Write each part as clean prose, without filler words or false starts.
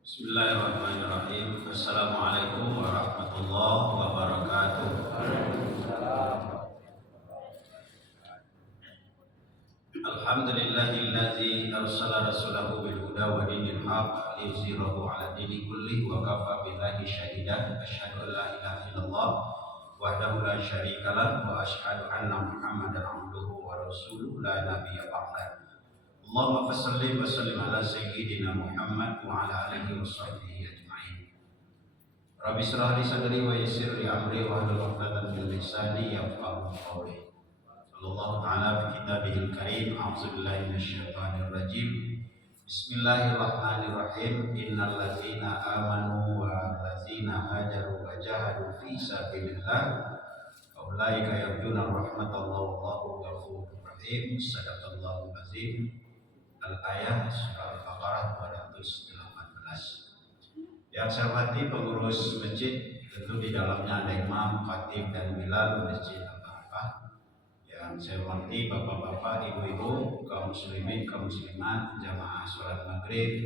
Bismillahirrahmanirrahim. Assalamualaikum warahmatullahi wabarakatuh. Alhamdulillahillazi arsala rasulahu bil huda wa dinil haq liyuzhirahu 'ala dini kulli wa kafa billahi shahidan. Asyhadu an la ilaha illallah wahdahu la syarika lah wa asyhadu anna Muhammadan 'abduhu wa rasuluhu la nabiyya ba'dah. Allahumma salli wa sallim ala sayyidina Muhammad wa ala alihi wa sahbihi ajma'in. Rabbi shrah li sadri wa yassir li amri wa hlul 'uqdatam min lisani yafqahu qawli. Sallallahu ta'ala fi kitabihil karim. A'udzu billahi minasyaitonir rajim. Bismillahirrahmanirrahim. Innal ladzina amanu wal ladzina hajaru wa jahadu fi sabilillah ulaika yarjuna rahmatallahi wallahu ghafurur rahim. Shadaqallahul azim. Al-ayah surah Al-Baqarah 218. Yang saya hormati pengurus masjid, tentu di dalamnya ada imam, khatib dan bilal masjid Al-Baqarah. Yang saya hormati bapak-bapak, ibu-ibu, kaum muslimin, kaum muslimat, jamaah sholat maghrib,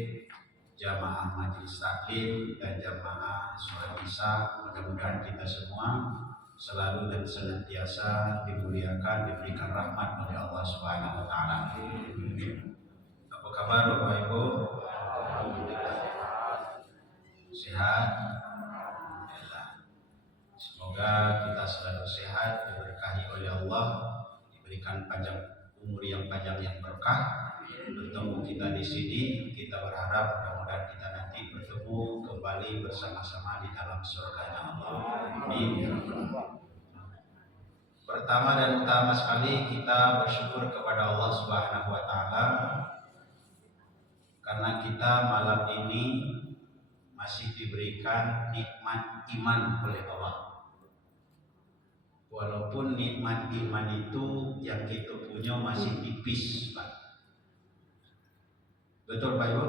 jamaah majelis taklim dan jamaah sholat isya. Mudah-mudahan kita semua selalu dan senantiasa dimuliakan, diberikan rahmat oleh Allah Subhanahu wa taala. Apa kabar Bapak Ibu? Sehat? Alhamdulillah. Semoga kita selalu sehat, diberkahi oleh Allah, diberikan panjang umur yang panjang yang berkah. Bertemu kita di sini, kita berharap mudah-mudahan kita nanti bertemu kembali bersama-sama di dalam surga Allah. Amin ya rabbal alamin. Pertama dan utama sekali kita bersyukur kepada Allah Subhanahu wa taala karena kita malam ini masih diberikan nikmat iman oleh Allah. Walaupun nikmat iman itu yang kita punya masih tipis, Pak. Betul Pak Ibu?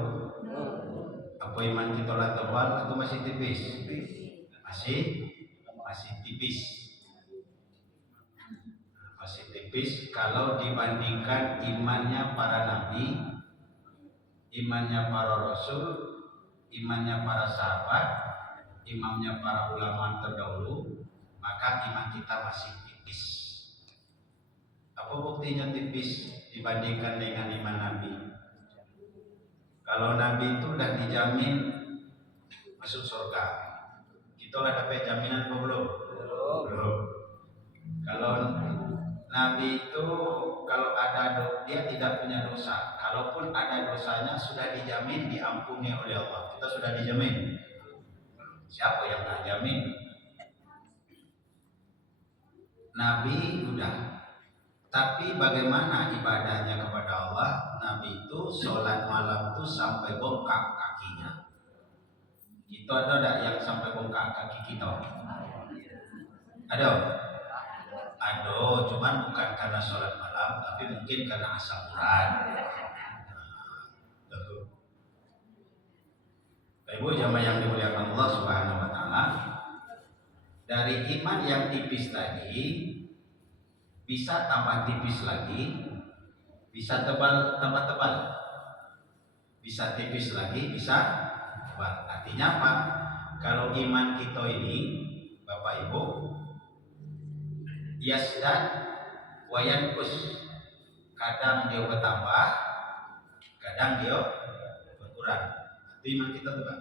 Apa iman kita lah tebal atau masih tipis? Masih tipis. Masih tipis kalau dibandingkan imannya para nabi, imannya para rasul, imannya para sahabat, imannya para ulama terdahulu, maka iman kita masih tipis. Apa buktinya tipis dibandingkan dengan iman nabi? Kalau nabi itu sudah dijamin masuk surga, kita udah dapat jaminan atau belum? Belum. Kalau nabi itu kalau dia tidak punya dosa, kalaupun ada dosanya sudah dijamin diampuni oleh Allah. Kita sudah dijamin. Siapa yang tak jamin? Nabi udah. Tapi bagaimana ibadahnya kepada Allah? Nabi itu sholat malam itu sampai bongkak kakinya. Itu ada tak yang sampai bongkak kaki kita? Ada? Aduh, cuman bukan karena sholat malam, tapi mungkin karena asam urat. Ibu jamaah yang dimuliakan Allah Subhanahu wa taala, dari iman yang tipis tadi bisa tambah tipis lagi, bisa tebal tambah tebal, bisa tipis lagi, bisa tebal. Artinya apa? Kalau iman kita ini, Bapak Ibu, yasdad wa yanqus. Kadang dia bertambah, kadang dia berkurang. Itu iman kita tuh, Pak.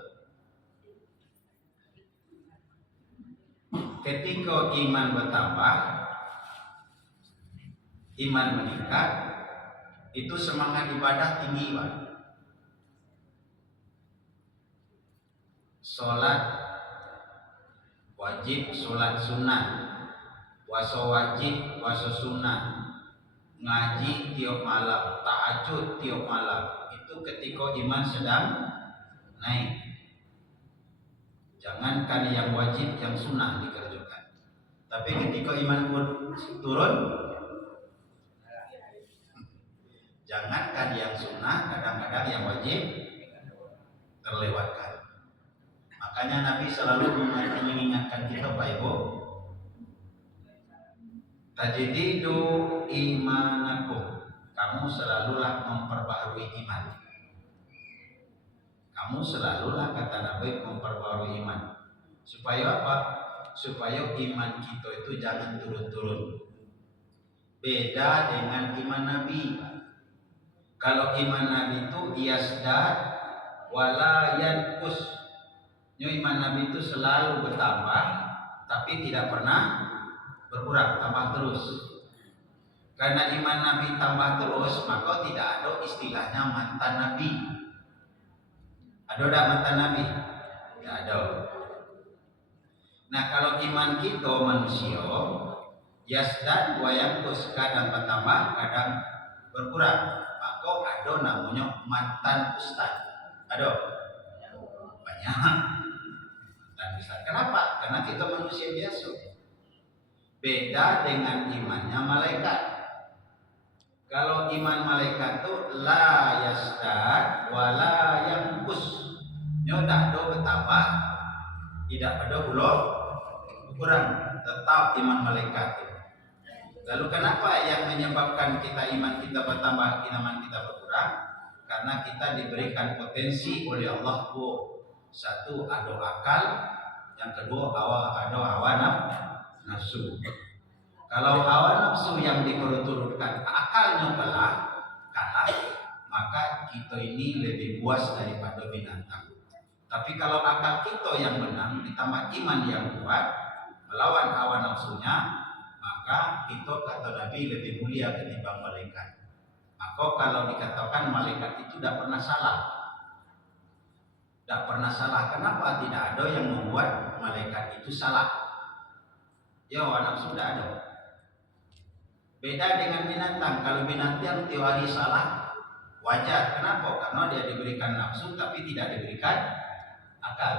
Ketika iman bertambah, iman meningkat, itu semangat ibadah tinggi, Pak. Sholat wajib, sholat sunnah, puasa wajib, puasa sunnah, ngaji tiap malam, tahajud tiap malam. Itu ketika iman sedang naik. Jangankan yang wajib, yang sunnah dikerjakan. Tapi ketika iman turun, jangankan yang sunnah, kadang-kadang yang wajib terlewatkan. Makanya Nabi selalu mengingatkan kita, Pak Ibu, tajdidu imanakum. Kamu selalulah memperbaharui iman. Kamu selalulah kata Nabi memperbarui iman. Supaya apa? Supaya iman kita itu jangan turun-turun. Beda dengan iman Nabi. Kalau iman Nabi itu yasdad wala yanqus. Iman Nabi itu selalu bertambah tapi tidak pernah berkurang, tambah terus. Karena iman Nabi tambah terus, maka tidak ada istilahnya mantan Nabi. Ada tidak mantan Nabi? Tidak ada. Nah, kalau iman kita manusia yasdad wa yanqus, kadang bertambah, kadang berkurang. Maka ada namanya mantan ustaz. Ada? Banyak. Mantan ustaz. Kenapa? Karena kita manusia biasa. Beda dengan imannya malaikat. Kalau iman malaikat itu la yasdad wa la yanqus. Tidak ada bertambah, tidak ada berkurang, tetap iman malaikat. Lalu kenapa yang menyebabkan kita iman kita bertambah, iman kita berkurang? Karena kita diberikan potensi oleh Allah. Satu, ada akal. Yang kedua, ada hawa nafsu. Kalau hawa nafsu yang diturunkan akalnya kalah, maka kita ini lebih puas daripada binatang. Tapi kalau akal kita yang menang ditambah iman yang kuat melawan hawa nafsunya, maka kita kata Nabi lebih mulia ketimbang malaikat. Maka kalau dikatakan malaikat itu tidak pernah salah. Tidak pernah salah. Kenapa? Tidak ada yang membuat malaikat itu salah. Ya, hawa nafsu tidak ada. Beda dengan binatang. Kalau binatang teori salah wajar. Kenapa? Karena dia diberikan nafsu tapi tidak diberikan akal.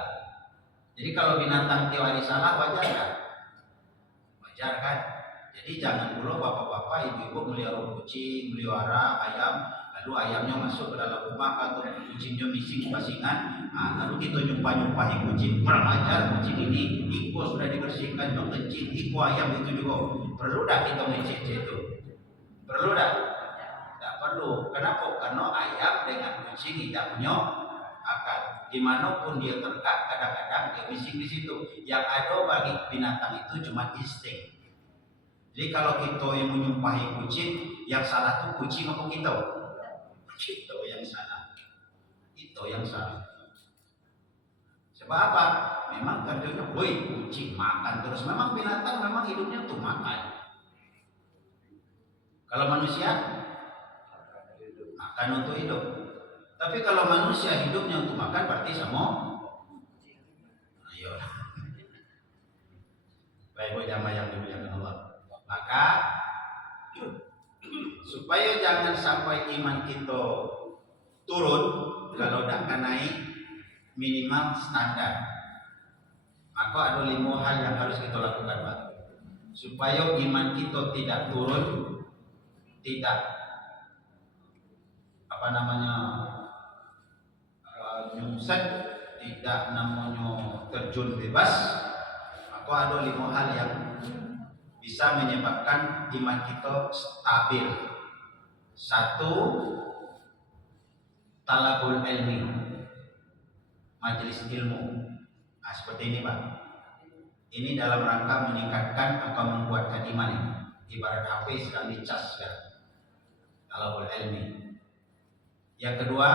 Jadi kalau binatang teori salah wajar kan? Wajar kan? Jadi jangan dulu bapak-bapak, ibu-ibu melihara kucing, melihara ayam, lalu ayamnya masuk ke dalam rumah atau kucingnya bising basingan, lalu kita nyumpah-nyumpahi kucing. Kurang ajar kucing ini, iko sudah dibersihkan, yang kencing, iko ayam itu juga. Perlu tak kita mencicit itu? Perlu tak? Tak perlu. Kenapa? Karena ayam dengan kucing tidak punya akal. Dimanapun dia terdekat, kadang-kadang dia bising di situ. Yang ada bagi binatang itu cuma insting. Jadi kalau kita yang menyumpahi kucing, yang salah itu kucing apa kita? Kita yang salah. Itu yang salah. Sebab apa? Memang kerjanya, woi kucing makan terus. Memang binatang memang hidupnya untuk makan. Kalau manusia makan untuk hidup. Tapi kalau manusia hidupnya untuk makan berarti sama. Ayo. Baik jamaah yang dimuliakan Allah. Maka supaya jangan sampai iman kita turun, kalau tidak akan naik minimal standar, maka ada 5 hal yang harus kita lakukan, Pak. Supaya iman kita tidak turun, tidak nyungsat, tidak terjun bebas, maka ada 5 hal yang bisa menyebabkan iman kita stabil. 1, talabul ilmi, majelis ilmu. Nah, seperti ini Pak. Ini dalam rangka meningkatkan atau menguatkan iman ini. Ibarat HP sedang dicas kan. Talabul ilmi. Yang kedua,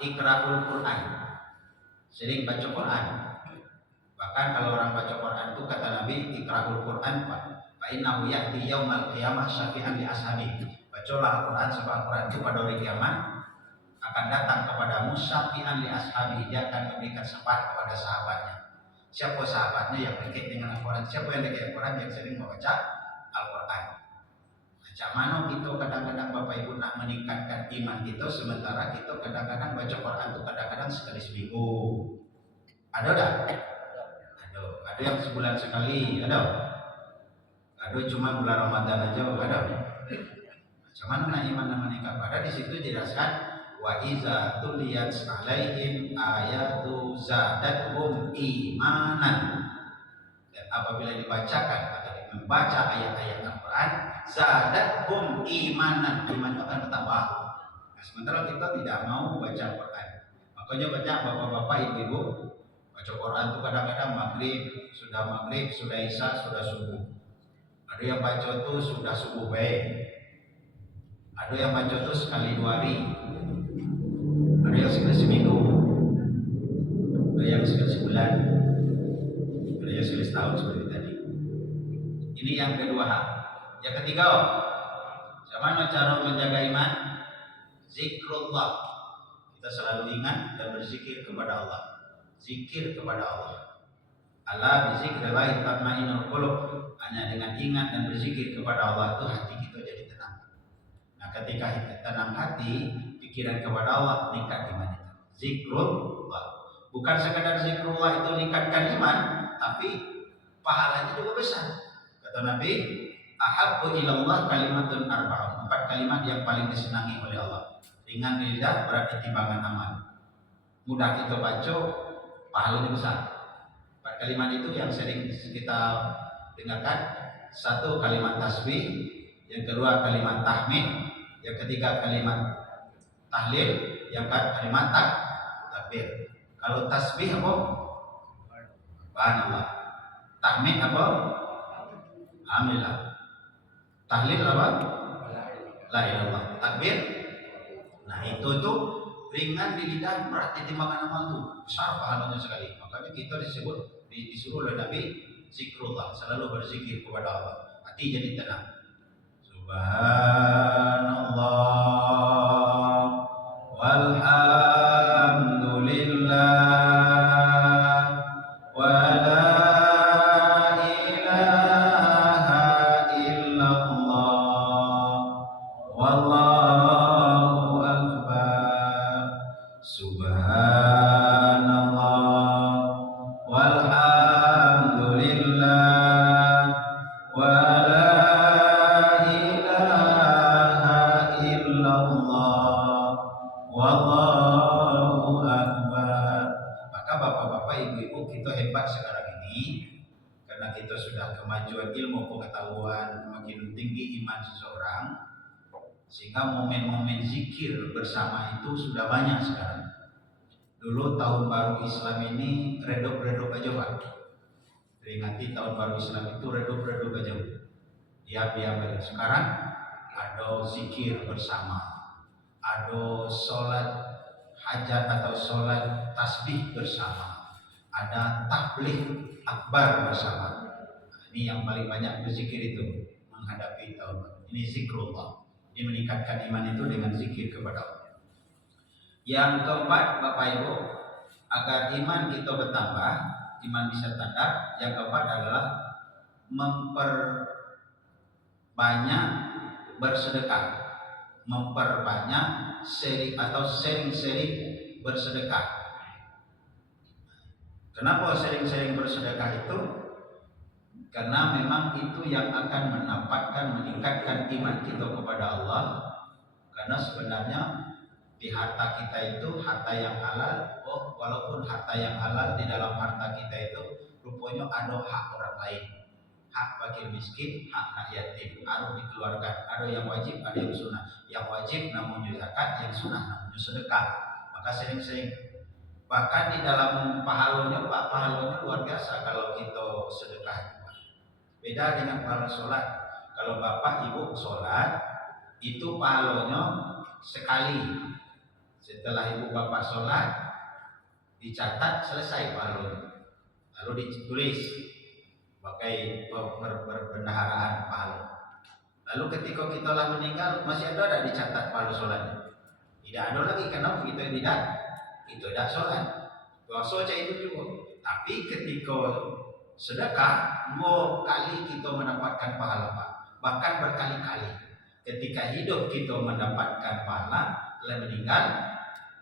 iqra'ul Quran. Sering baca Quran. Bahkan kalau orang baca Quran itu kata Nabi, iqra'ul Quran Pak. Innahu ya'ti yaumal qiyamah syafi'an li ashabi. Bacalah Al-Quran sebab Al-Quran itu pada hari kiamat akan datang kepadamu syafi'an li ashabi. Dia akan memberikan syafaat kepada sahabatnya. Siapa sahabatnya yang dekat dengan Al-Quran? Siapa yang dekat Al-Quran? Yang sering membaca Al-Quran. Macam mana kita kadang-kadang Bapak Ibu nak meningkatkan iman kita, sementara kita kadang-kadang baca Quran itu kadang-kadang sekali seminggu. Ada tak? Ada yang sebulan sekali, ada. Ada cuma bulan Ramadan aja, ada. Macam mana iman meningkat? Pada di situ dijelaskan wa iza tuliyat alaihim ayatu zadatuhum imanan. Dan apabila dibacakan atau membaca ayat-ayat Al-Quran, zadatuhum imanan, iman akan bertambah. Nah, sementara kita tidak mau baca Al-Quran, Makanya banyak bapak-bapak, ibu-ibu baca Quran tuh kadang-kadang maghrib, sudah isya, sudah subuh. Ada yang baca tuh sudah subuh baik. Ada yang baca tuh sekali 2 hari. Ada yang sekali seminggu. Ada yang sekali sebulan. Ada yang sekali setahun seperti tadi. Ini yang kedua hal. Yang ketiga, bagaimana cara menjaga iman? Zikrullah. Kita selalu ingat dan berzikir kepada Allah. Zikir kepada Allah. Ala bizikrillah tatma'innul qulub. Hanya dengan ingat dan berzikir kepada Allah itu hati kita jadi tenang. Nah, ketika kita tenang hati, pikiran kepada Allah, meningkat iman itu. Zikrullah. Bukan sekadar zikrullah itu meningkatkan iman, tapi pahalanya juga besar. Kata Nabi, ahabbu ilallah kalimatun arba'un. 4 kalimat yang paling disenangi oleh Allah. Ringan di lidah, berat di timbangan amal. Mudah kita baca, pahalanya besar. 4 kalimat itu yang sering kita dengarkan. 1 kalimat tasbih, yang kedua kalimat tahmid, yang ketiga kalimat tahlil, yang keempat kalimat takbir. Kalau tasbih apa? Subhanallah. Tahmid apa? Alhamdulillah. Tahlil apa? La ilallah. Takbir. Nah itu tuh ringan di lidah, berat di timbangan amal tuh, besar pahalanya sekali. Makanya kita disuruh oleh Nabi zikrullah, selalu berzikir kepada Allah. Hati jadi tenang. Subhanallah walhamdulillah wa la ilaha illallah wallahu akbar. Subhanallah walhamdulillah wa la ilaha illallah wallahu akbar. Maka bapak-bapak, ibu-ibu, kita hebat sekarang ini karena kita sudah kemajuan ilmu pengetahuan, makin tinggi iman seseorang, sehingga momen-momen zikir bersama itu sudah banyak sekarang. Dulu tahun baru Islam ini redup-redup aja Pak. Peringati tahun baru Islam itu redup-redup aja. Diam-diam aja. Sekarang ada zikir bersama, ada sholat hajat atau sholat tasbih bersama, ada tabligh akbar bersama. Ini yang paling banyak berzikir itu menghadapi tahun baru. Ini zikrullah. Ini meningkatkan iman itu dengan zikir kepada Allah. Yang keempat, Bapak Ibu, agar iman kita bertambah, iman bisa tanda. Yang keempat adalah memperbanyak bersedekah, memperbanyak sering-sering bersedekah. Kenapa sering-sering bersedekah itu? Karena memang itu yang akan meningkatkan iman kita kepada Allah. Karena sebenarnya di harta kita itu harta yang halal. Walaupun harta yang halal, di dalam harta kita itu rupanya ada hak orang lain. Hak fakir miskin, hak anak yatim harus dikeluarkan. Ada yang wajib, ada yang sunnah. Yang wajib namanya zakat, yang sunnah namanya sedekah. Maka sering-sering. Bahkan di dalam pahalanya, pahalanya luar biasa kalau kita sedekah. Beda dengan pahala sholat. Kalau bapak ibu sholat, itu pahalanya sekali. Setelah ibu bapak sholat, dicatat selesai pahalanya. Lalu ditulis pakai perbendaharaan pahala. Lalu ketika kita telah meninggal, masih ada dicatat pahala sholatnya? Tidak ada lagi, karena kita tidak sholat. Puasa saja itu juga. Tapi ketika sedekah, 2 kali kita mendapatkan pahala, Pak. Bahkan berkali-kali. Ketika hidup kita mendapatkan pahala, setelah meninggal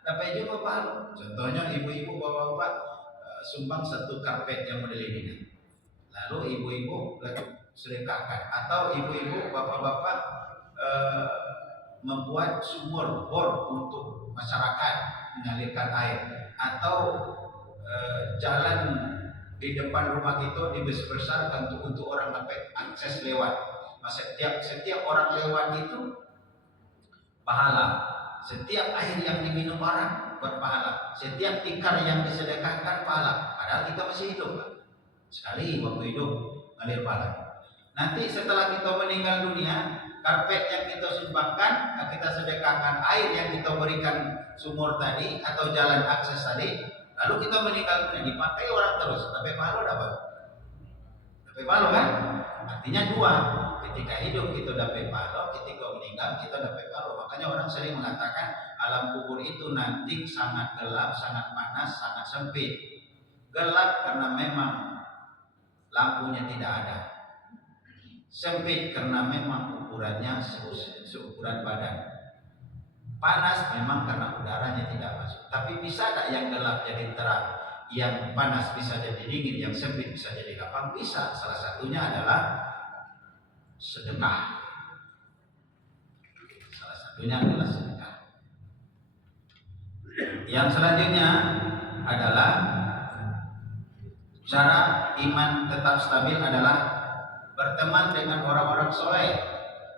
dapat juga pahala. Contohnya ibu-ibu, bapak-bapak sumbang 1 karpet yang model ini. Lalu ibu-ibu sedekahkan, atau ibu-ibu, bapak-bapak membuat sumur bor untuk masyarakat mengalirkan air, atau jalan di depan rumah kita dibesarkan untuk orang dapat akses lewat. Setiap orang lewat itu pahala. Setiap air yang diminum orang berpahala. Setiap tikar yang disedekahkan pahala. Padahal kita masih hidup, Pak. Sekali waktu hidup ngalir pahala. Nanti setelah kita meninggal dunia, karpet yang kita sumbangkan, kita sedekahkan, air yang kita berikan sumur tadi atau jalan akses tadi, lalu kita meninggal dunia dipakai orang terus. Tapi pahala dapat. Tapi pahala kan? Artinya dua. Ketika hidup kita dapat pahala, ketika meninggal kita dapat pahala. Makanya orang sering mengatakan alam kubur itu nanti sangat gelap, sangat panas, sangat sempit. Gelap karena memang lampunya tidak ada. Sempit karena memang ukurannya seukuran badan. Panas memang karena udaranya tidak masuk. Tapi bisa tak yang gelap jadi terang, yang panas bisa jadi dingin, yang sempit bisa jadi lapang? Bisa. Salah satunya adalah sedekah. Salah satunya adalah sedekah. Yang selanjutnya adalah cara iman tetap stabil adalah berteman dengan orang-orang soleh,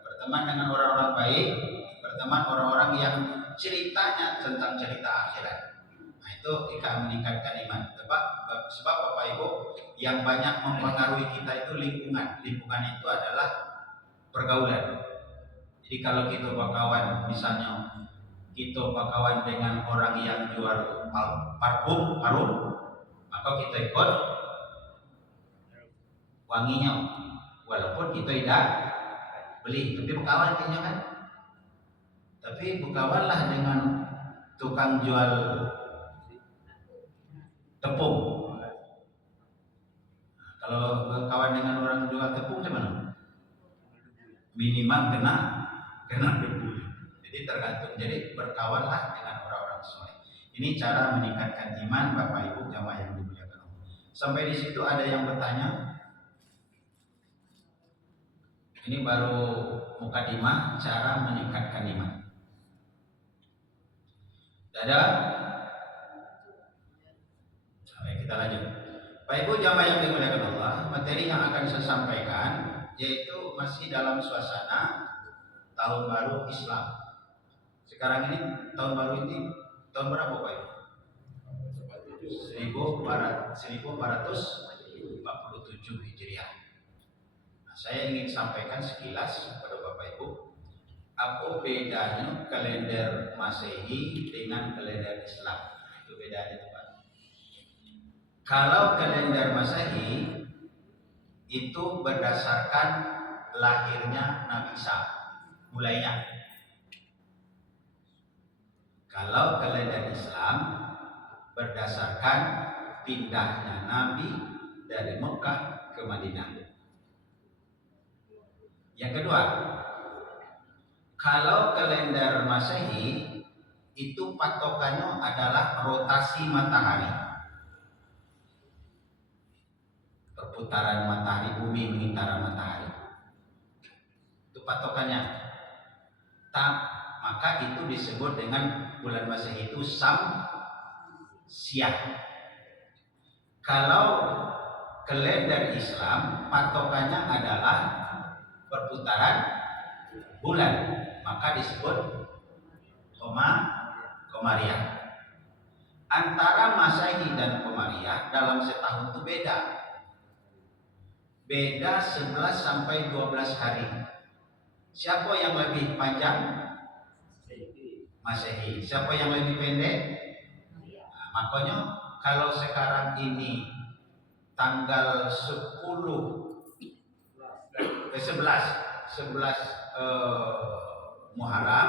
berteman dengan orang-orang baik, berteman orang-orang yang ceritanya tentang cerita akhirat. Nah, itu akan meningkatkan iman. Sebab Bapak Ibu, yang banyak mempengaruhi kita itu lingkungan. Lingkungan itu adalah pergaulan. Jadi kalau kita berkawan, misalnya kita berkawan dengan orang yang jual parfum, harum, maka kita ikut wanginya. Walaupun kita tidak beli, tapi berkawan kayaknya kan. Tapi berkawanlah dengan tukang jual tepung. Kalau berkawan dengan orang jual tepung gimana? Minimal kena debu. Jadi tergantung. Jadi berkawanlah dengan orang-orang soleh. Ini cara meningkatkan iman Bapak Ibu jamaah yang dimuliakan Allah. Sampai di situ ada yang bertanya. Ini baru mukadimah cara meningkatkan iman. Ada? Baik, kita lanjut. Bapak Ibu jamaah yang dimuliakan Allah, materi yang akan saya sampaikan yaitu masih dalam suasana tahun baru Islam. Sekarang ini tahun baru ini tahun berapa Pak Ibu? 1447 Hijriah. Saya ingin sampaikan sekilas kepada Bapak Ibu apa bedanya kalender Masehi dengan kalender Islam. Itu bedanya Pak. Kalau kalender Masehi itu berdasarkan lahirnya Nabi Isa mulainya. Kalau kalender Islam berdasarkan pindahnya Nabi dari Mekah ke Madinah. Yang kedua, kalau kalender Masehi itu patokannya adalah rotasi matahari. Perputaran matahari, bumi mengitara matahari. Itu patokannya. Maka itu disebut dengan bulan Masehi itu Syamsiah. Kalau kalender Islam patokannya adalah perputaran bulan, maka disebut Komariah. Antara Masehi dan Komariah dalam setahun itu beda 11 sampai 12 hari. Siapa yang lebih panjang? Masehi. Siapa yang lebih pendek? Nah, makanya kalau sekarang ini tanggal 11 Muharram,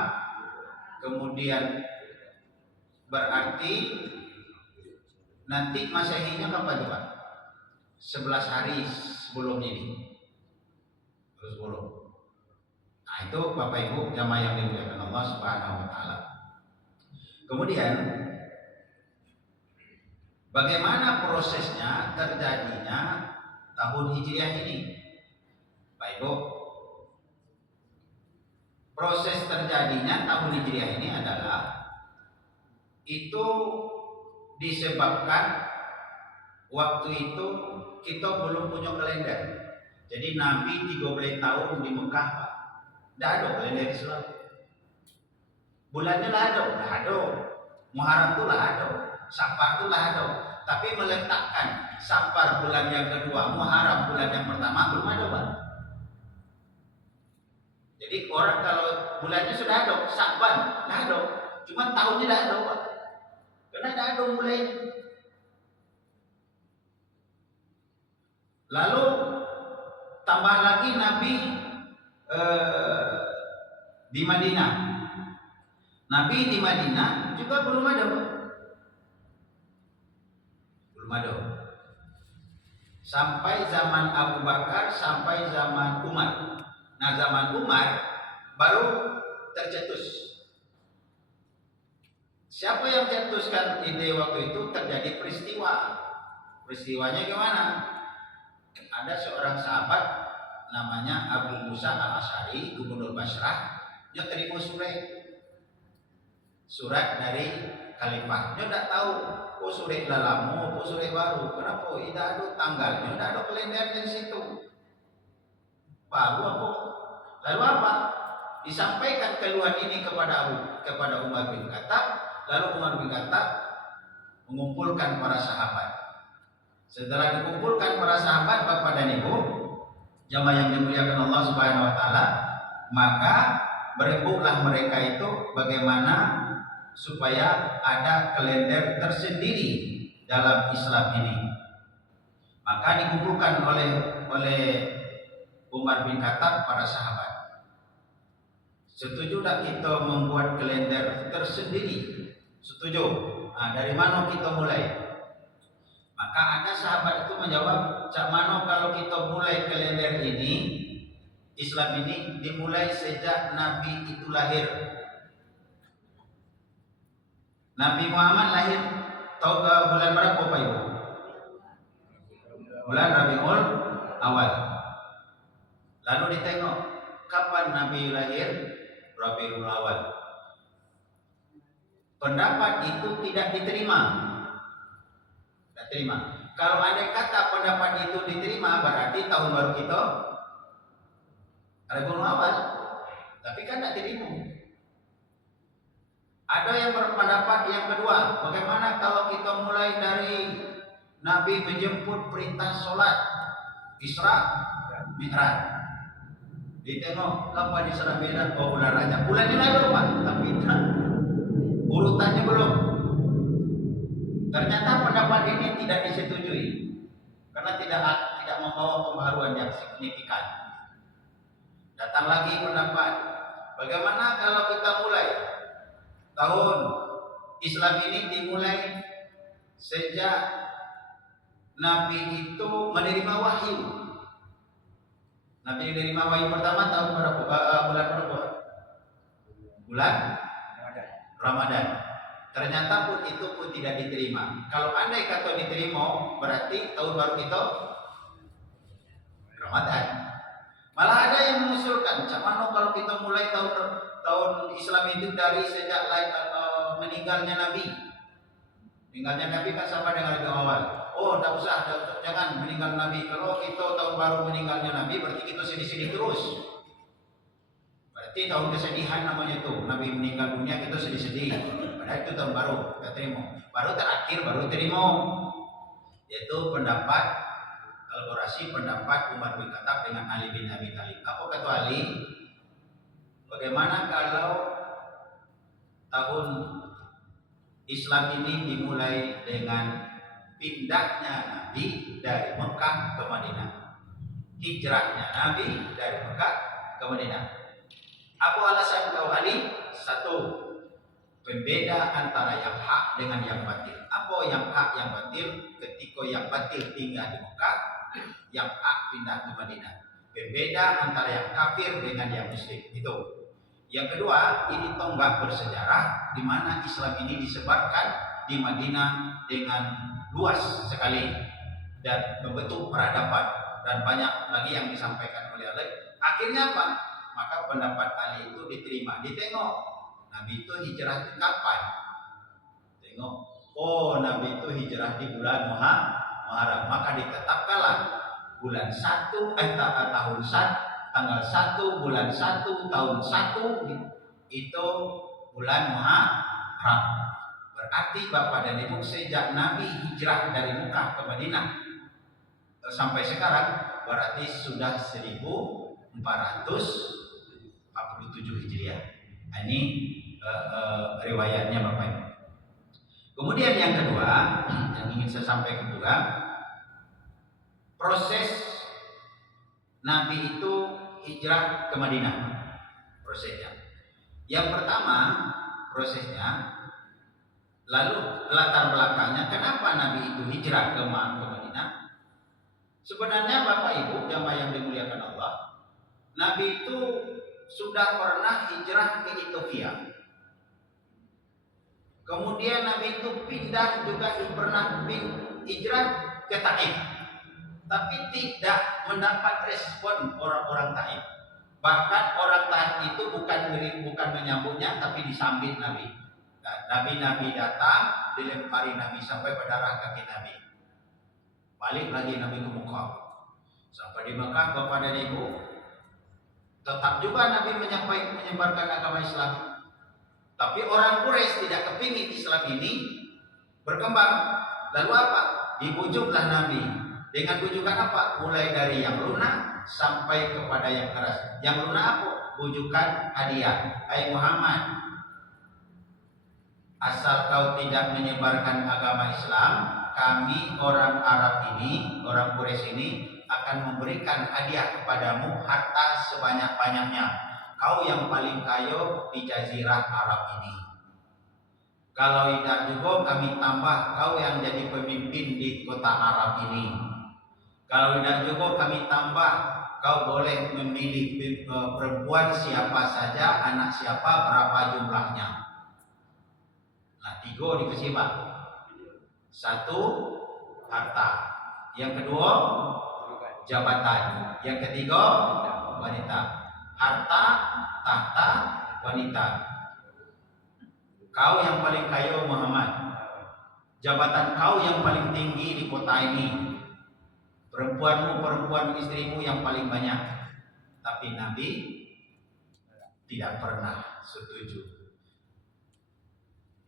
kemudian berarti nanti Masehinya kapan Pak? 11 hari sebelum ini. Nah, itu Bapak Ibu jamaah yang dimuliakan Allah Subhanahu wa taala. Kemudian bagaimana prosesnya terjadinya tahun Hijriah ini? Bapak Ibu, proses terjadinya tahun Hijriah ini adalah itu disebabkan waktu itu kita belum punya kalender. Jadi Nabi 13 tahun di Mekah Pak. Tidak ada kalender Islam. Bulannya lah ada. Muharram itu lahado, Safar itu lahado. Tapi meletakkan Safar bulan yang kedua, Muharram bulan yang pertama belum ada, Pak. Jadi orang kalau bulannya sudah ada, Sya'ban lahado, cuma tahunnya dah ada, Pak. Karena dah ada mulai. Lalu tambah lagi Nabi di Madinah. Nabi di Madinah juga belum ada, Pak. Belum ada. Sampai zaman Abu Bakar, sampai zaman Umar. Nah, zaman Umar baru tercetus. Siapa yang cetuskan ide waktu itu? Terjadi peristiwa. Peristiwanya gimana? Ada seorang sahabat namanya Abu Musa al-Asy'ari, gubernur Basrah. Dia terima surat dari khalifah. Dia tidak tahu, oh surat lama, oh surat baru. Kenapa? Tidak ada tanggalnya, tidak ada kalendernya di situ. Baru apa? Lalu apa? Disampaikan keluhan ini kepada Umar bin Khattab. Lalu Umar bin Khattab mengumpulkan para sahabat. Setelah dikumpulkan para sahabat, Bapak dan Ibu, jamaah yang dimuliakan Allah Subhanahu wa taala, maka berembuklah mereka itu bagaimana supaya ada kalender tersendiri dalam Islam ini. Maka dikumpulkan oleh Umar bin Khattab para sahabat. Setuju tak kita membuat kalender tersendiri? Setuju. Nah, dari mana kita mulai? Maka ada sahabat itu menjawab, cak mano kalau kita mulai kalender ini, Islam ini dimulai sejak Nabi itu lahir. Nabi Muhammad lahir bulan berapa, Pak Ibu? Bulan Rabiul Awal. Lalu ditengok kapan Nabi lahir? Rabiul Awal. Pendapat itu tidak diterima. Tidak terima. Kalau andai kata pendapat itu diterima, berarti tahun baru kita Rabiul Awal. Tapi kan tidak terima. Ada yang berpendapat yang kedua, bagaimana kalau kita mulai dari Nabi menjemput perintah sholat Isra Mi'raj. Ditengok kapan Isra Mi'raj? Oh, bulan Rajab. Bulan ini lalu, Pak, tapi urutannya belum. Ternyata pendapat ini tidak disetujui karena tidak membawa pembaharuan yang signifikan. Datang lagi pendapat, bagaimana kalau kita mulai tahun Islam ini dimulai sejak Nabi itu menerima wahyu. Nabi menerima wahyu pertama tahun berapa? Bulan berapa? Bulan Ramadan. Ternyata pun itu pun tidak diterima. Kalau andai kata diterima, berarti tahun baru kita Ramadan. Malah ada yang mengusulkan, "Camano kalau kita mulai tahun Islam itu dari sejak meninggalnya Nabi. Meninggalnya Nabi kan sama dengan Rabiul Awal. Oh, tidak usah, jangan meninggal Nabi. Kalau kita tahun baru meninggalnya Nabi, berarti kita sedih-sedih terus. Berarti tahun kesedihan namanya itu. Nabi meninggal dunia, kita sedih-sedih. Padahal itu tahun baru, kita terima. Baru terakhir, baru terima. Yaitu pendapat kolaborasi pendapat Umar bin Khattab dengan Ali bin Abi Thalib. Apa kata Ali? Bagaimana kalau tahun Islam ini dimulai dengan pindahnya Nabi dari Mekah ke Madinah, hijrahnya Nabi dari Mekah ke Madinah. Apa alasan kau Ali? Satu, pembeda antara yang hak dengan yang batil. Apa yang hak yang batil? Ketika yang batil tinggal di Mekah, yang hak pindah ke Madinah. Pembeda antara yang kafir dengan yang muslim. Itu. Yang kedua, ini tonggak bersejarah di mana Islam ini disebarkan di Madinah dengan luas sekali dan membentuk peradaban dan banyak lagi yang disampaikan oleh Ali. Akhirnya apa? Maka pendapat Ali itu diterima. Ditengok Nabi itu hijrah kapan? Tengok, oh Nabi itu hijrah di bulan Muharram. Maka ditetapkanlah bulan 1 tahun 1 tanggal 1 bulan 1 tahun 1 itu bulan Muharram. Berarti Bapak dan Ibu, sejak Nabi hijrah dari Mekah ke Madinah sampai sekarang berarti sudah 1447 Hijriah. Ini riwayatnya Bapak Ibu. Kemudian yang kedua yang ingin saya sampaikan juga, proses Nabi itu hijrah ke Madinah. Prosesnya. Yang pertama prosesnya, lalu latar belakangnya kenapa Nabi itu hijrah ke Madinah. Sebenarnya Bapak Ibu jamaah yang dimuliakan Allah, Nabi itu sudah pernah hijrah ke Ethiopia. Kemudian Nabi itu pindah juga pernah hijrah ke Taif. Tapi tidak mendapat respon orang-orang Taif. Bahkan orang Taif itu bukan menyambutnya, tapi disambit Nabi. Nabi datang, dilempari Nabi sampai berdarah kaki Nabi. Balik lagi Nabi ke Mekah. Sampai di Mekah Bapak dan Ibu, tetap juga Nabi menyebarkan agama Islam. Tapi orang Quraisy tidak kepingin Islam ini berkembang. Lalu apa? Dibujuklah Nabi. Dengan bujukan apa? Mulai dari yang lunak sampai kepada yang keras. Yang lunak apa? Bujukan hadiah. Hai Muhammad, asal kau tidak menyebarkan agama Islam, kami orang Arab ini, orang Quraisy ini akan memberikan hadiah kepadamu harta sebanyak-banyaknya. Kau yang paling kaya di jazirah Arab ini. Kalau tidak juga kami tambah kau yang jadi pemimpin di kota Arab ini. Kalau tidak juga kami tambah kau boleh memilih perempuan siapa saja, anak siapa, berapa jumlahnya. Nah, 3 dikasih Pak. 1 harta. Yang kedua jabatan. Yang ketiga wanita. Harta, tahta, wanita. Kau yang paling kaya Muhammad. Jabatan kau yang paling tinggi di kota ini. Perempuan istrimu yang paling banyak. Tapi Nabi tidak pernah setuju.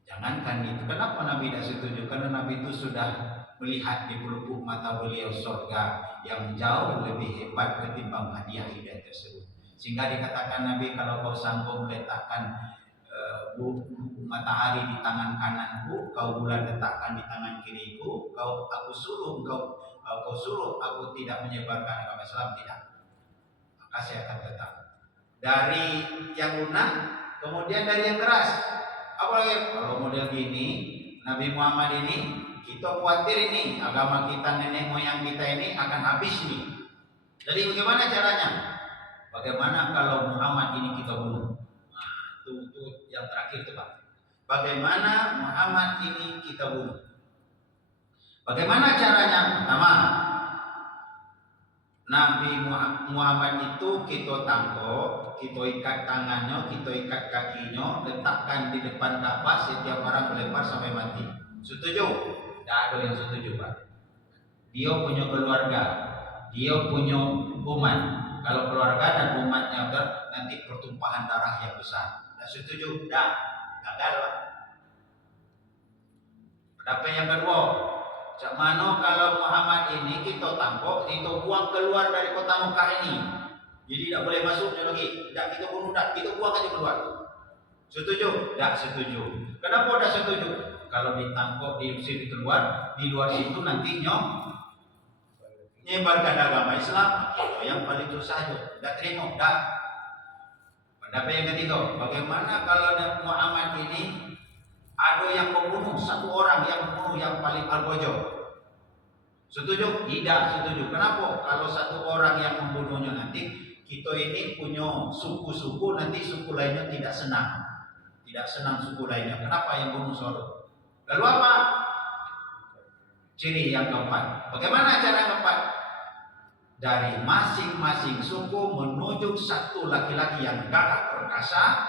Jangankan itu. Kenapa Nabi tidak setuju? Karena Nabi itu sudah melihat di pelupuk mata beliau surga yang jauh lebih hebat ketimbang hadiah-hadiah tersebut. Sehingga dikatakan Nabi, kalau kau sanggup meletakkan matahari di tangan kananku, kau bulan letakkan di tangan kiriku, aku suruh aku tidak menyebarkan agama Islam, tidak, maka saya akan tetap. Dari yang lunak, kemudian dari yang keras. Apalagi kalau model gini, Nabi Muhammad ini, kita khawatir ini agama kita, nenek moyang kita ini akan habis nih. Jadi bagaimana caranya? Bagaimana kalau Muhammad ini kita bunuh? Nah, itu yang terakhir itu Pak. Bagaimana Muhammad ini kita bunuh? Bagaimana caranya? Pertama, Nabi Muhammad itu kita tangkap, kita ikat tangannya, kita ikat kakinya, letakkan di depan Ka'bah, setiap orang melempar sampai mati. Setuju? Tidak ada yang setuju Pak. Dia punya keluarga, dia punya umat. Kalau keluarga dan umatnya nanti pertumpahan darah yang besar. Tidak setuju? Tidak. Gagal Pak. Pendapat yang kedua, mana kalau Muhammad ini kita tangkap, kita buang keluar dari kota Mekah ini. Jadi tidak boleh masuknya lagi. Tidak, kita bunuh, kita buang aja keluar. Setuju? Tidak setuju. Kenapa tidak setuju? Kalau ditangkap, diusir keluar, di luar situ nantinya menyebarkan agama Islam, itu yang paling susah itu. Tidak terima, tidak. Pendapat yang ketiga, bagaimana kalau Muhammad ini ada yang membunuh satu orang, yang membunuh yang paling algojo? Setuju? Tidak setuju. Kenapa? Kalau satu orang yang membunuhnya, nanti kita ini punya suku-suku, nanti suku lainnya tidak senang. Tidak senang suku lainnya. Kenapa yang bunuh solo? Lalu apa? Ciri yang keempat. Bagaimana cara yang keempat? Dari masing-masing suku menunjuk satu laki-laki yang gagah perkasa.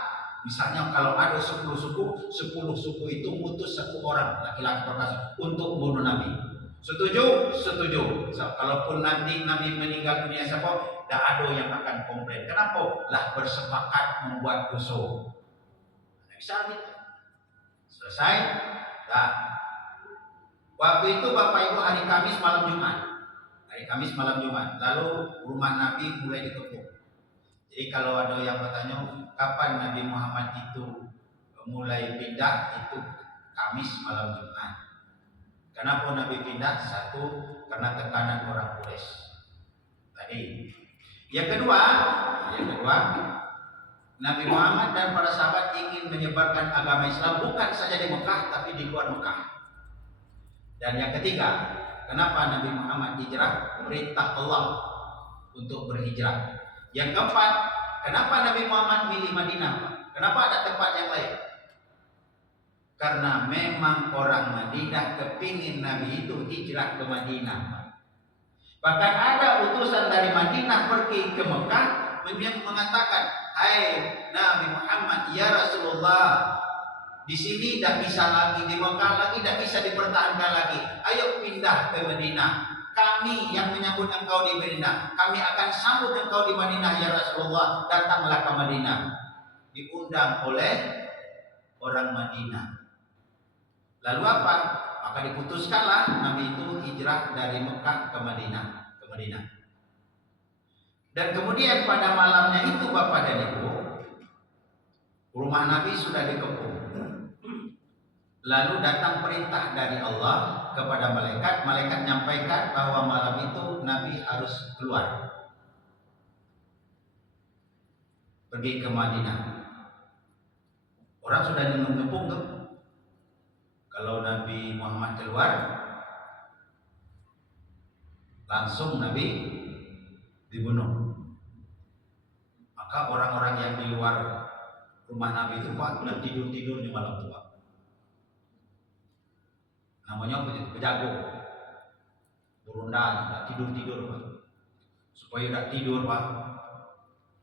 Misalnya kalau ada 10 suku, 10 suku itu mutus satu orang laki-laki perkasa untuk bunuh Nabi. Setuju? Setuju. Kalaupun nanti Nabi meninggal dunia siapa, tidak ada yang akan komplain. Kenapa? Lah bersepakat membuat dosa. Bisa gitu. Selesai. Nah, waktu itu Bapak Ibu hari Kamis malam Jumat. Hari Kamis malam Jumat. Lalu rumah Nabi mulai dikepung. Jadi kalau ada yang bertanya kapan Nabi Muhammad itu mulai pindah, itu Kamis malam Jumat. Kenapa Nabi pindah? Satu, karena tekanan orang Quraisy tadi. Yang kedua, Nabi Muhammad dan para sahabat ingin menyebarkan agama Islam bukan saja di Mekah tapi di luar Mekah. Dan yang ketiga, kenapa Nabi Muhammad hijrah? Perintah Allah untuk berhijrah. Yang keempat, kenapa Nabi Muhammad milih Madinah? Kenapa ada tempat yang lain? Karena memang orang Madinah kepingin Nabi itu hijrah ke Madinah. Bahkan ada utusan dari Madinah pergi ke Mekah yang mengatakan, hai Nabi Muhammad, ya Rasulullah, di sini tidak bisa lagi, di Mekah lagi tidak bisa dipertahankan lagi. Ayo pindah ke Madinah. Kami yang menyambut engkau di Madinah, kami akan sambut engkau di Madinah ya Rasulullah. Datanglah ke Madinah. Diundang oleh orang Madinah. Lalu apa? Maka diputuskanlah Nabi itu hijrah dari Mekah ke Madinah. Dan kemudian pada malamnya itu Bapak dan Ibu, rumah Nabi sudah dikepung. Lalu datang perintah dari Allah kepada malaikat. Malaikat menyampaikan bahwa malam itu Nabi harus keluar, pergi ke Madinah. Orang sudah nunggu-nunggu tuh. Kalau Nabi Muhammad keluar, langsung Nabi dibunuh. Maka orang-orang yang di luar rumah Nabi itu Pak, udah tidur-tidur di malam itu Pak. Namanya pejago, berundang, udah tidur-tidur Pak. Supaya udah tidur Pak,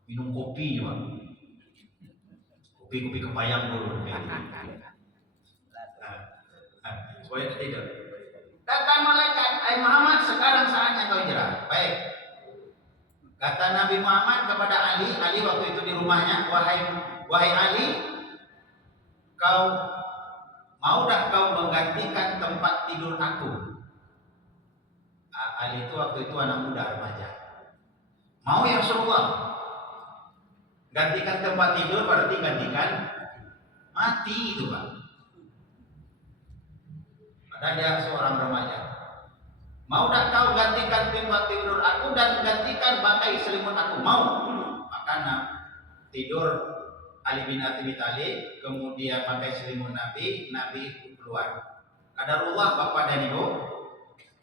minum kopi Pak. Kopi kepayang dulu. Supaya udah tidur. Datang malaikat, hai Muhammad, sekarang saatnya kau hijrah. Baik. Kata Nabi Muhammad kepada Ali waktu itu di rumahnya, wahai Ali, kau mau dah kau menggantikan tempat tidur aku? Ali itu waktu itu anak muda remaja. Mau ya Rasulullah? Gantikan tempat tidur berarti gantikan mati itu Pak. Padahal dia seorang remaja. Mau dah kau gantikan tempat tidur aku dan gantikan bangkai selimut aku? Mau. Maka tidur Ali bin Abi Thalib, kemudian bangkai selimut Nabi keluar. Qadarullah Bapak dan Ibu,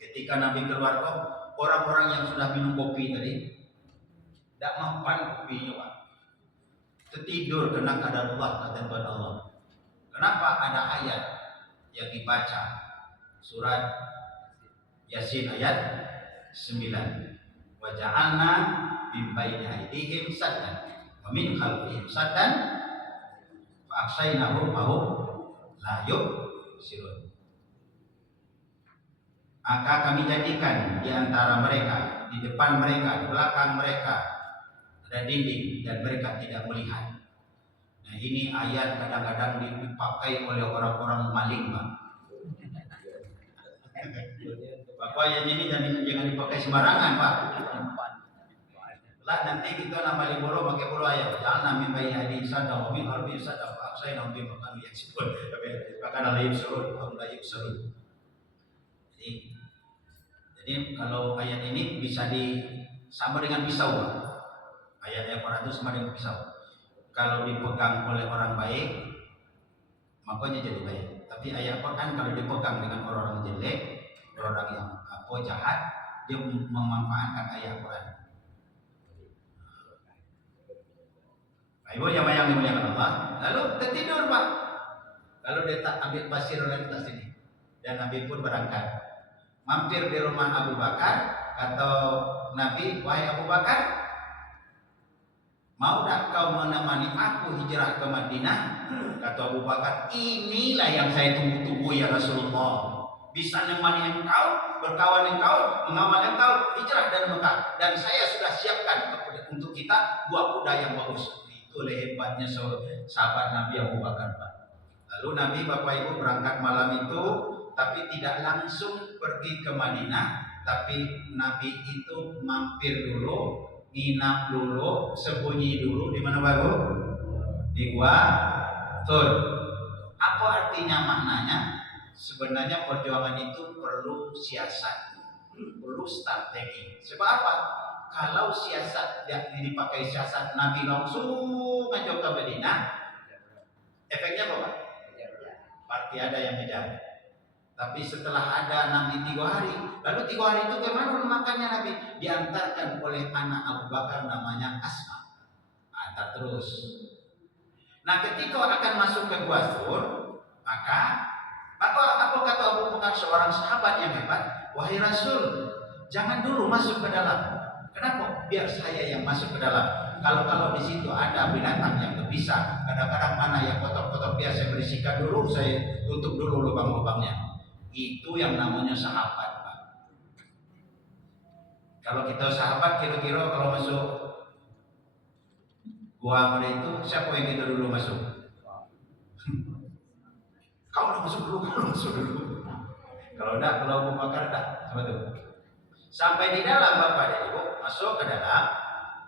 ketika Nabi keluar kok, orang-orang yang sudah minum kopi tadi tidak mempan kopinya Pak. Tertidur kena qadarullah ketentuan Allah. Kenapa? Ada ayat yang dibaca, surat Yasin ayat 9. Wa ja'alna min baini aydihim saddan wa min khalfihim saddan fa aghshaynahum fahum la yubsirun. Maka kami jadikan di antara mereka, di depan mereka, di belakang mereka ada dinding dan mereka tidak melihat. Nah, ini ayat kadang-kadang dipakai oleh orang-orang maling, Pak. Bapak yang ini jangan dipakai sembarangan Pak. Lah nanti kita nama libolo pakai bolo ayat. Jangan nami bayi hadis sadang, min harbi sadang. Pak saya nabi makan yang sebut. Bahkan alaihi surut, alaihi surut. Jadi kalau ayat ini bisa sama dengan pisau Pak. Ayat-ayat para itu sama dengan pisau. Kalau dipegang oleh orang baik, makanya jadi baik. Tapi ayat Quran kalau dipegang dengan orang jelek, orang yang jahat, dia memanfaatkan ayat Quran. Ibu yang dimuliakan Allah, lalu tertidur Pak. Lalu dia tak ambil pasir oleh kita sini, dan Nabi pun berangkat, mampir di rumah Abu Bakar. Kata Nabi, wahai Abu Bakar, mau tak kau menemani aku hijrah ke Madinah? Kata Abu Bakar, inilah yang saya tunggu-tunggu ya Rasulullah. Bisa menemani engkau, berkawan engkau, mengawal engkau hijrah dari Mekah. Dan saya sudah siapkan untuk kita 2 kuda yang bagus. Itu hebatnya sahabat Nabi Abu Bakar Pak. Lalu Nabi Bapak Ibu berangkat malam itu, tapi tidak langsung pergi ke Madinah, tapi Nabi itu mampir dulu, nginap dulu, sembunyi dulu di mana Bapak? Di Gua Tur. Apa artinya maknanya? Sebenarnya perjuangan itu perlu siasat, perlu strategi. Sebab apa? Kalau siasat yang dipakai siasat Nabi langsung ngajak ke Madinah, efeknya apa Pak? Pasti ada yang ngejar. Tapi setelah ada Nabi 3 hari, lalu 3 hari itu kemana makannya Nabi? Diantarkan oleh anak Abu Bakar namanya Asma. Antar terus. Nah ketika akan masuk ke Gua Tur, maka apa kata Abu Bakar, seorang sahabat yang hebat? Wahai Rasul, jangan dulu masuk ke dalam. Kenapa? Biar saya yang masuk ke dalam. Kalau di situ ada binatang yang berbisa, kadang-kadang mana yang kotor-kotor, biar saya bersihkan dulu, saya tutup dulu lubang-lubangnya. Itu yang namanya sahabat, Pak. Kalau kita sahabat, kira-kira kalau masuk gua pada itu, siapa yang kita dulu masuk? Kau masuk dulu. Kalau enggak, kalau Abu Bakar enggak, betul. Sampai di dalam Bapak dan Ibu, masuk ke dalam,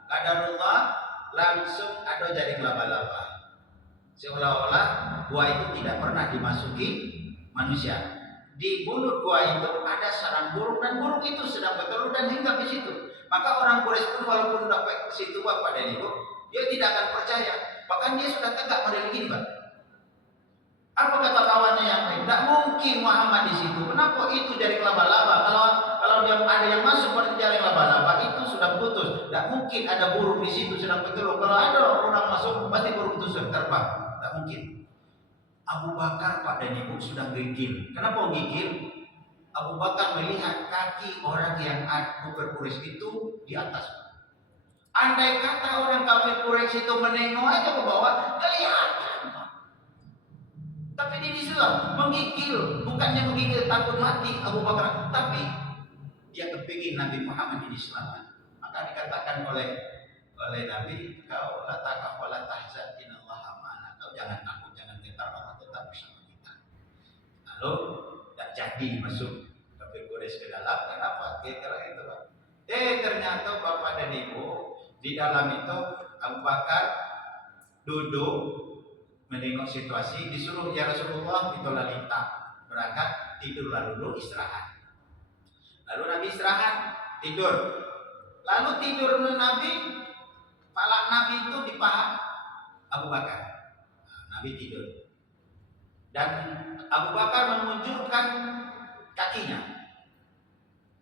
qadarullah langsung ada jaring laba-laba. Seolah-olah gua itu tidak pernah dimasuki manusia. Di mulut gua itu ada sarang burung, dan burung itu sedang bertelur dan hinggap di situ. Maka orang Quraisy pun walaupun dapat ke situ Bapak dan Ibu, dia tidak akan percaya. Bahkan dia sudah tegak model gini, Pak. Apa kata kawannya yang lain? Tidak mungkin Muhammad di situ. Kenapa itu jaring laba-laba? Kalau dia ada yang masuk pada jaring laba-laba itu sudah putus. Tidak mungkin ada burung di situ sedang bertelur. Kalau ada orang masuk, pasti burung itu sudah terbang. Tidak mungkin. Abu Bakar Pak dan Ibu sudah gigil. Kenapa gigil? Abu Bakar melihat kaki orang yang kafir Quraisy itu di atas. Andai kata orang kafir Quraisy itu menengok aja ke bawah, kelihatan. Tapi dia disuruh menggigil, bukannya menggigil takut mati Abu Bakar, tapi dia kepingin Nabi Muhammad ini selamat. Maka dikatakan oleh Nabi, kau la takaf wa la tahzan innallaha ma'ana. Kau jangan takut, jangan gentar, Allah tetap bersama kita. Lalu tidak jadi masuk kafir Quraisy ke dalam. Kenapa? Kira itu Pak. Ternyata Bapak dan Ibu di dalam itu Abu Bakar duduk menengok situasi, disuruh ya Rasulullah kita lalita berangkat, tidurlah dulu istirahat. Lalu Nabi istirahat, tidur. Lalu tidur Nabi, kepala Nabi itu di paha Abu Bakar. Nabi tidur. Dan Abu Bakar menunjukkan kakinya.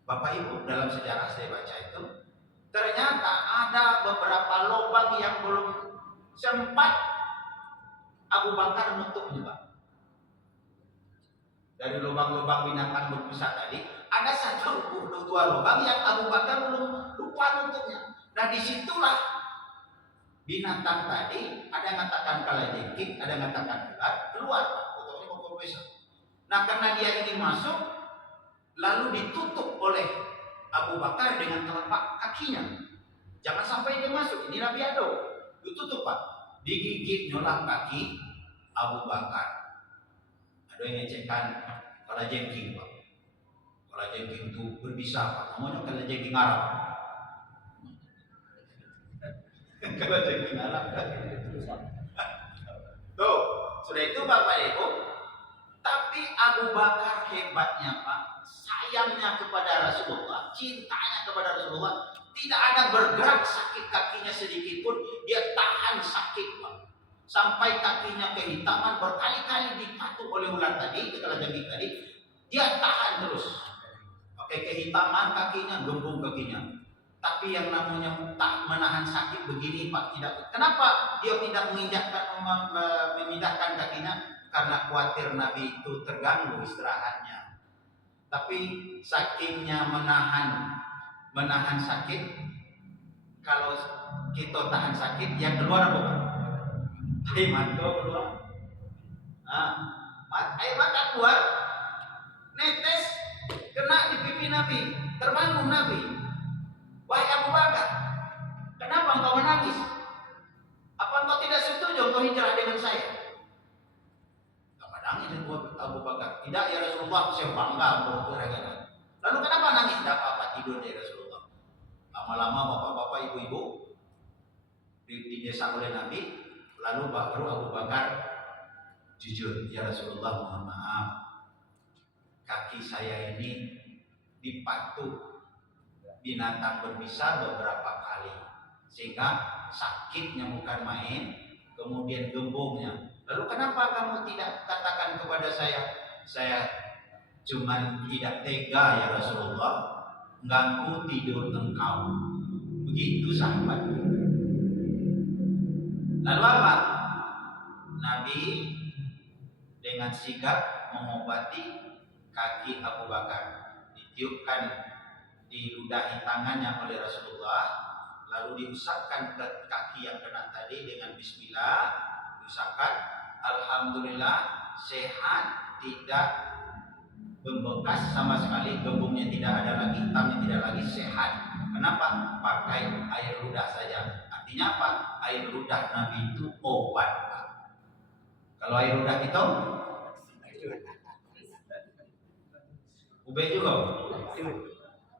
Bapak Ibu, dalam sejarah saya baca itu, ternyata ada beberapa lubang yang belum sempat Abu Bakar nutupnya, Pak. Dari lubang-lubang binatang berbisa tadi, ada dua lubang yang Abu Bakar belum lupa nutupnya. Nah disitulah binatang tadi, ada yang mengatakan kalajengking, ada yang mengatakan ular, keluar, pokoknya mau berbisa. Nah karena dia ingin masuk, lalu ditutup oleh Abu Bakar dengan telapak kakinya. Jangan sampai dia masuk, ini Nabi Ado. Ditutup Pak. Digigit nyolah kaki Abu Bakar. Ada yang ngecekkan kalajengking Pak. Kalajengking itu berbisa Pak. Namanya kalajengking Arab. Kalajengking Arab. Tuh, sudah itu Bapak Ibu. Tapi Abu Bakar hebatnya Pak, sayangnya kepada Rasulullah, cintanya kepada Rasulullah, tidak ada bergerak sakit kakinya sedikit pun, dia tahan sakit Pak. Sampai kakinya kehitaman, berkali-kali dipatuk oleh ular tadi, kalajengking tadi, dia tahan terus. Oke, kehitaman kakinya, gembung kakinya. Tapi yang namanya tak menahan sakit begini Pak, tidak. Kenapa dia tidak memindahkan kakinya? Karena khawatir Nabi itu terganggu istirahatnya. Tapi sakingnya menahan sakit, kalau kita tahan sakit, yang keluar apa Pak? Air mata keluar. Air mata keluar, netes, kena di pipi Nabi, terbangun Nabi. Wahai Abu Bakar, kenapa engkau menangis? Apa engkau tidak setuju engkau hijrah dengan saya? kira-kira. Lalu kenapa nangis? Tidak apa-apa, tidur ya Rasulullah. Lama-lama bapak-bapak, ibu-ibu didesak oleh Nabi. Lalu baru Abu Bakar jujur, ya Rasulullah, mohon maaf, kaki saya ini dipatuk binatang berbisa beberapa kali, sehingga sakitnya bukan main, kemudian gembungnya. Lalu kenapa kamu tidak katakan kepada saya cuman tidak tega ya Rasulullah, ganggu tidur engkau. Begitu sahabat. Lalu apa? Nabi dengan sigap mengobati kaki Abu Bakar, ditiupkan, diludahi tangannya oleh Rasulullah, lalu diusapkan ke kaki yang kena tadi dengan bismillah, diusapkan, alhamdulillah sehat, tidak membekas sama sekali, gembungnya tidak ada lagi, hitamnya tidak lagi, sehat. Kenapa? Pakai air ludah saja. Artinya apa? Air ludah Nabi itu obat. Kalau air ludah itu ubay juga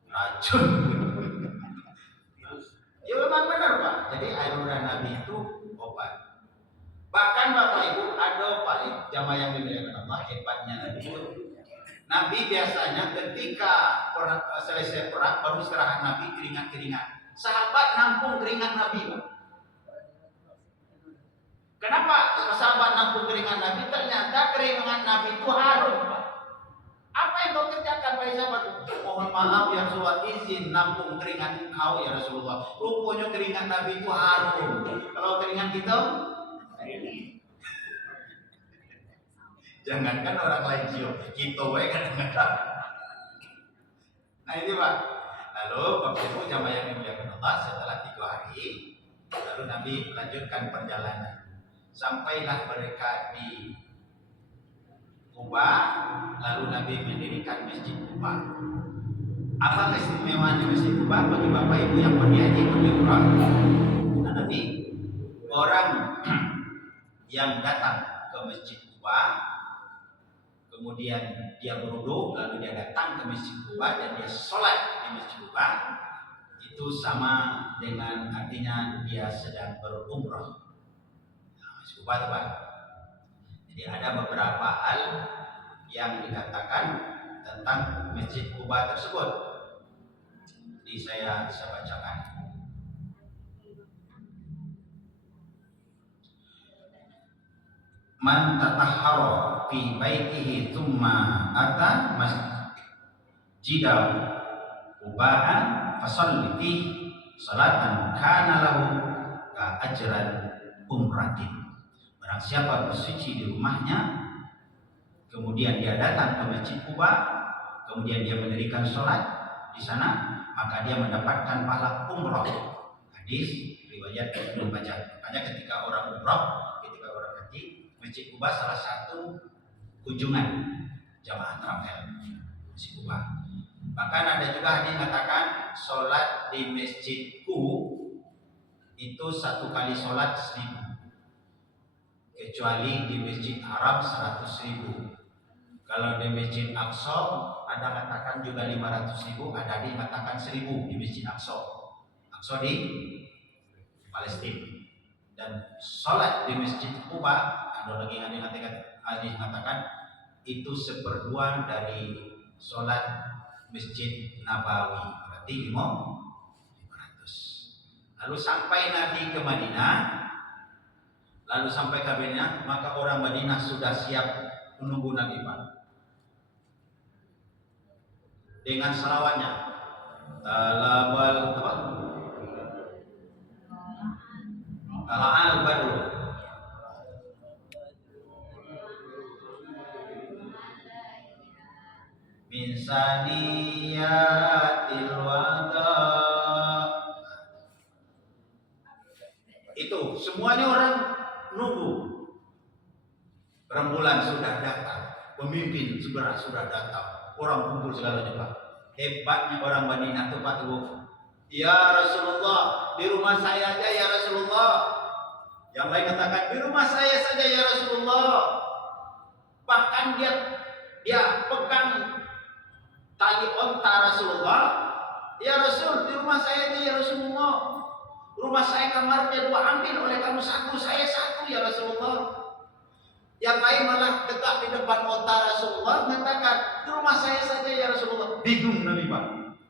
racun. Ya memang benar Pak. Jadi air ludah Nabi itu obat. Bahkan Bapak Ibu ada Pak jamaah yang dimuliakan Allah, hebatnya Nabi itu. Nabi biasanya ketika selesai perang baru istirahat Nabi keringat-keringat. Sahabat nampung keringat Nabi Pak. Kenapa sahabat nampung keringat Nabi? Ternyata keringat Nabi itu harum Pak. Apa yang kau kerjakan wahai sahabat? Mohon maaf ya Rasulullah, izin nampung keringat engkau ya Rasulullah. Rupanya keringat Nabi itu harum. Kalau keringat kita jangankan orang lain cium, kita wae kadang-kadang. Nah ini Pak. Lalu Bapak Ibu jamaah yang dimuliakan Allah, setelah 3 hari, lalu Nabi melanjutkan perjalanan. Sampailah mereka di Kuba, lalu Nabi mendirikan Masjid Kuba. Apa keistimewaan Masjid Kuba bagi Bapak Ibu yang pergi haji pergi umrah? Nah, Nabi, orang yang datang ke Masjid Kuba, kemudian dia berwudu, lalu dia datang ke Masjid Kuba dan dia sholat di Masjid Kuba, itu sama dengan artinya dia sedang berumrah. Nah, Masjid Kuba itu Pak. Jadi ada beberapa hal yang dikatakan tentang Masjid Kuba tersebut. Jadi saya bisa bacakan. Man tatahhara fi baitihi thumma ata masjidahu Quba'an fasalli fihi salatan kana lahu ka ajran umratin. Barang siapa bersuci di rumahnya, kemudian dia datang ke Masjid Quba, kemudian dia mendirikan sholat di sana, maka dia mendapatkan pahala umrah. Hadis riwayat Ibnu Majah. Makanya ketika orang umrah, ketika orang haji, Masjid Quba salah satu kunjungan jamaah travel Masjid Quba. Bahkan ada juga hadis mengatakan sholat di masjidku itu 1 kali sholat 1000. Kecuali di Masjid Haram 100.000. Kalau di Masjid Aqsa ada mengatakan juga 500.000, ada di mengatakan 1000 di Masjid Aqsa. Aqsa di Palestina. Dan sholat di Masjid Quba ada lagi yang mengatakan itu 1/2 dari sholat Masjid Nabawi, berarti 500. Lalu sampai Nabi ke Madinah. Lalu sampai ke Madinah, maka orang Madinah sudah siap menunggu Nabi Pak. Dengan selawatnya. Talabal apa? Tala'al badru. Min saniyatil wada. Itu semuanya orang nunggu. Rembulan sudah datang, pemimpin segera sudah datang, orang kumpul segalanya Pak. Hebatnya orang Madinah itu Pak Tuh. Ya Rasulullah, di rumah saya aja ya Rasulullah. Yang lain katakan di rumah saya saja ya Rasulullah. Bahkan dia pegang tali onta Rasulullah. Ya Rasul, di rumah saya ini ya Rasulullah. Rumah saya kamarnya 2, ambil oleh kamu 1, saya 1 ya Rasulullah. Yang lain malah tegak di depan onta Rasulullah mengatakan, di rumah saya saja ya Rasulullah. Bingung Nabi Pak.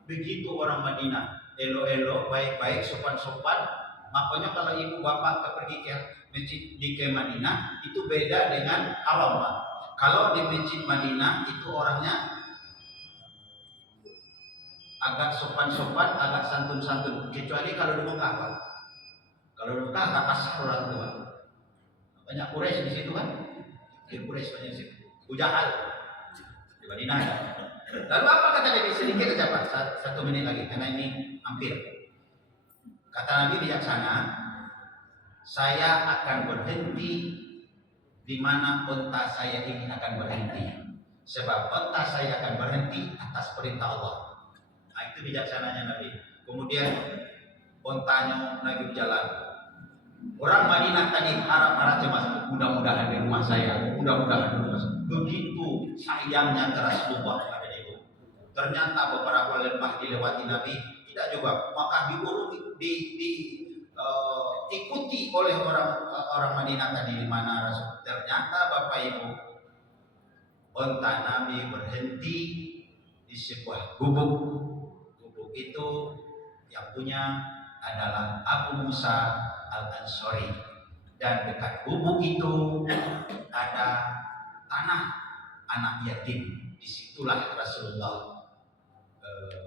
Begitu orang Madinah, elo-elo, baik-baik, sopan-sopan. Makanya kalau ibu bapak pergi ke masjid di Madinah itu beda dengan awam Pak. Kalau di masjid Madinah itu orangnya agak sopan-sopan, agak santun-santun. Kecuali kalau di Mekah Pak. Kalau di Mekah agak kasar orang tua. Banyak Quraisy di situ kan? Di Quraisy banyak di situ. Abu Jahal di Madinah. Lalu apa kata Nabi? Sedikit saja Pak, 1 menit lagi karena ini hampir. Kata Nabi bijaksana, saya akan berhenti di mana unta saya ini akan berhenti. Sebab unta saya akan berhenti atas perintah Allah. Nah, itu bijaksananya Nabi. Kemudian untanya Nabi berjalan. Orang Madinah tadi harap-harap cemas, mudah-mudahan di rumah saya, mudah-mudahan di rumah saya. Begitu sayangnya ke Rasulullah pada itu. Ternyata beberapa lembah dilewati Nabi tidak juga, maka diikuti oleh orang Madinah tadi di mana Rasul. Ternyata Bapak Ibu, unta Nabi berhenti di sebuah gubuk. Gubuk itu yang punya adalah Abu Musa Al-Ansari, dan dekat gubuk itu ada tanah anak yatim. Disitulah Rasulullah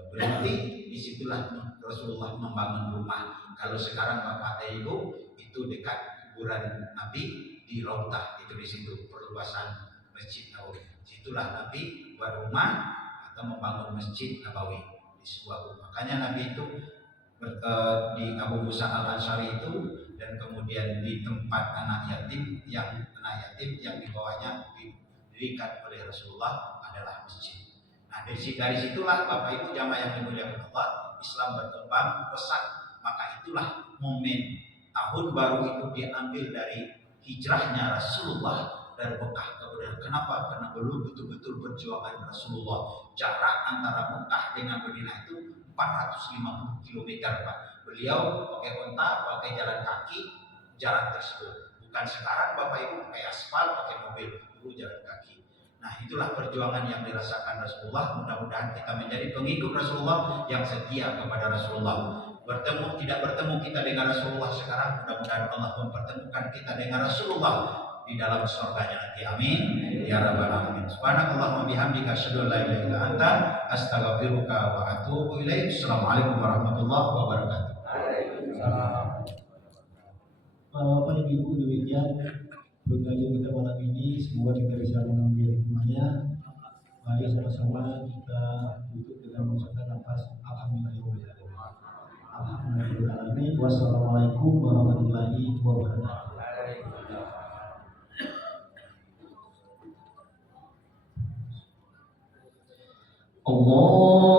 berhenti, disitulah Rasulullah membangun rumah. Kalau sekarang Bapak dan Ibu itu dekat kuburan Nabi di Rautah, itu di situ perluasan Masjid Nabawi. Situlah Nabi buat rumah atau membangun Masjid Nabawi di sebuah rumah. Makanya Nabi itu di Abu Musa Al-Ansari itu, dan kemudian di tempat anak yatim yang di bawahnya didirikan oleh Rasulullah adalah masjid. Nah dari situlah Bapak Ibu jamaah yang dimuliakan Allah, Islam berkembang pesat. Maka itulah momen tahun baru itu diambil dari hijrahnya Rasulullah dari Mekah ke Madinah. Kenapa? Karena belum betul-betul perjuangan Rasulullah. Jarak antara Mekah dengan Madinah itu 450 km Pak. Beliau pakai unta, pakai jalan kaki jalan tersebut. Bukan sekarang Bapak Ibu pakai aspal, pakai mobil, dulu jalan kaki. Nah itulah perjuangan yang dirasakan Rasulullah. Mudah-mudahan kita menjadi pengikut Rasulullah yang setia kepada Rasulullah. Tidak bertemu kita dengan Rasulullah sekarang, mudah-mudahan Allah mempertemukan kita dengan Rasulullah di dalam surganya nanti. Amin ya rabbal alamin. Subhanakallahumma bihamdika asyhadu an la ilaha illa anta astaghfiruka wa atubu ilaik. Assalamualaikum warahmatullahi wabarakatuh. Bapak Ibu, demikian berkajian kita malam ini. Semoga kita bisa mengambil hikmahnya. Mari sama-sama kita tutup dengan mengucapkan nafas alhamdulillah. Alhamdulillah. Wassalamualaikum warahmatullahi wabarakatuh. Allah